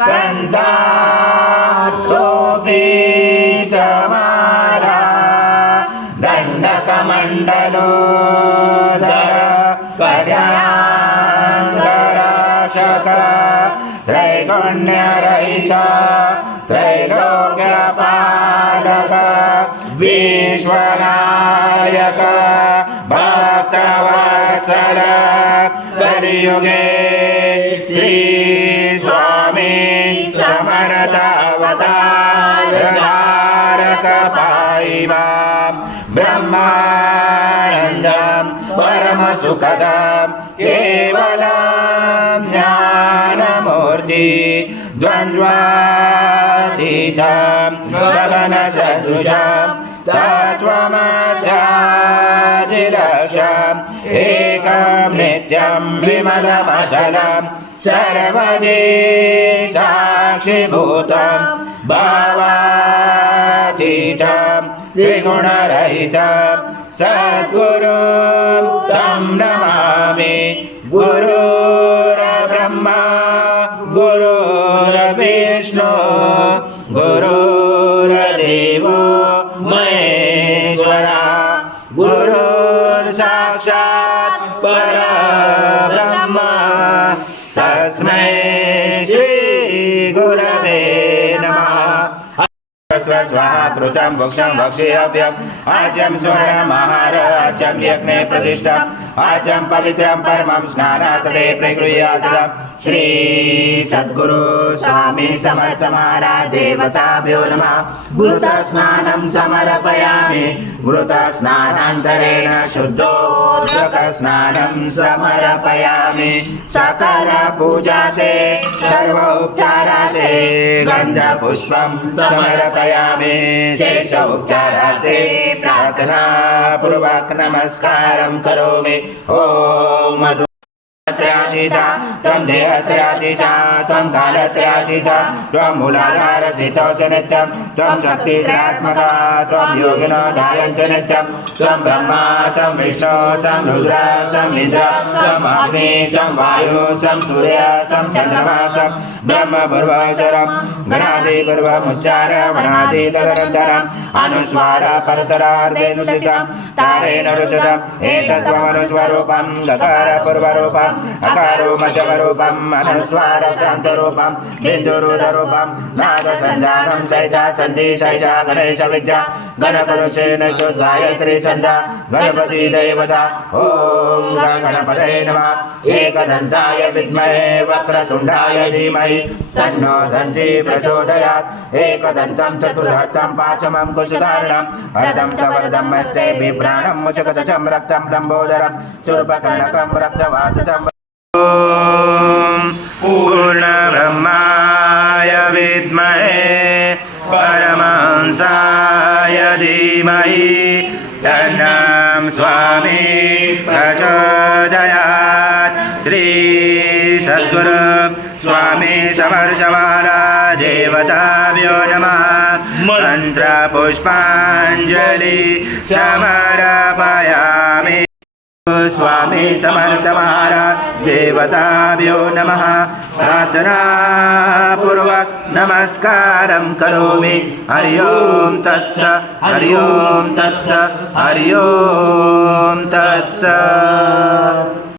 कंठाटोपी Samara दंडकमंडलोदर कट्याङ्गरक्षक त्रैगुण्यरहित त्रैलोक्यपालक विश्वनायक भक्तवत्सल कलियुगे श्री स्वामी समर्थ अवतारधारक पाहिमां ब्रह्मानन्दं परमसुखदं केवलं ज्ञानमूर्ति द्वन्द्वातीतं गगनसदृशं तत्त्वमस्यादिलक्ष्यम् एकं नित्यं विमलमचलं सर्वदि साक्षिभूतं भावातीतं त्रिगुणरहितं सद्गुरुं तं नमामि गुरुर्ब्रह्मा गुरुर्विष्णु गुरुर्देवो महेश्वरा गुरुर्साक्षात् परब्रह्म तस्मै श्री गुरवे नमः। स्वाहा कृतं भक्षं भक्ष्याभ्यम् आज्यं स्वर्णमहाराज्यं यज्ञे प्रतिष्ठम् आज्यं पवित्रं परमं स्नानातले प्रगृह्यात् श्री सद्गुरु स्वामी समर्थ महाराज देवताभ्यो नमः। घृतस्नानं समर्पयामि घृतस्नानान्तरेण शुद्धोदकस्नानं समर्पयामि सकल पूजाते सर्वोपचाराते गन्धपुष्पं समर्पयामि शेष उपचारार्थे प्रार्थना पूर्वक नमस्कारं करोमि। ओम त्रयातीता त्वं देहत्रयातीता त्वं कालत्रयातीता त्वं मूलाधारस्थितोऽसि नित्यं त्वं शक्तित्रयात्मका त्वं योगिनो ध्यायन्ति नित्यं त्वं ब्रह्मा सं विष्णु सं रुद्र सं इन्द्र सं अग्नि सं वायु सं सूर्य सं चन्द्रमा सं ब्रह्म भूर्भुवस्वरं गणादिपूर्वमुच्चार वनादितदनन्तरम् अनुस्वार परतरार्धेन्दुसितं तारेण रुचितम् एतत्त्वमनुस्वरूपं गकार पूर्वरूपम् अकारो मध्यमरूपम् अनुस्वार शान्तरूपं बिन्दुरुदरूपं नादसन्धानं सहिता सन्धि सहिता गणेश विद्या गणकरुषेण गायत्री छन्दा गणपति देवता। ॐ गणपतये नमः। एकदन्ताय विद्महे वक्रतुण्डाय धीमहि तन्नो दन्ती प्रचोदयात्। एकदन्तं चतुर्हस्तं पाशमं कुशधारणं हरदं च वरदं हस्ते बिभ्राणं मुचकदचं रक्तं लम्बोदरं शूर्पकर्णकं रक्तवाससं। ॐ पूर्णब्रह्माय विद्महे परमहंसाय धीमहि तन्नं स्वामी प्रचोदयात्। श्री सद्गुरु स्वामी समर्थ महाराज देवताभ्यो नमः। मन्त्रपुष्पाञ्जलि समर्पयामि। स्वामी समर्थ महाराज देवताभ्यो नमः। प्रार्थना पूर्वक नमस्कारं करोमि। हरि ओम तत्सत् हरि ओम तत्सत् हरि ओम तत्सत्।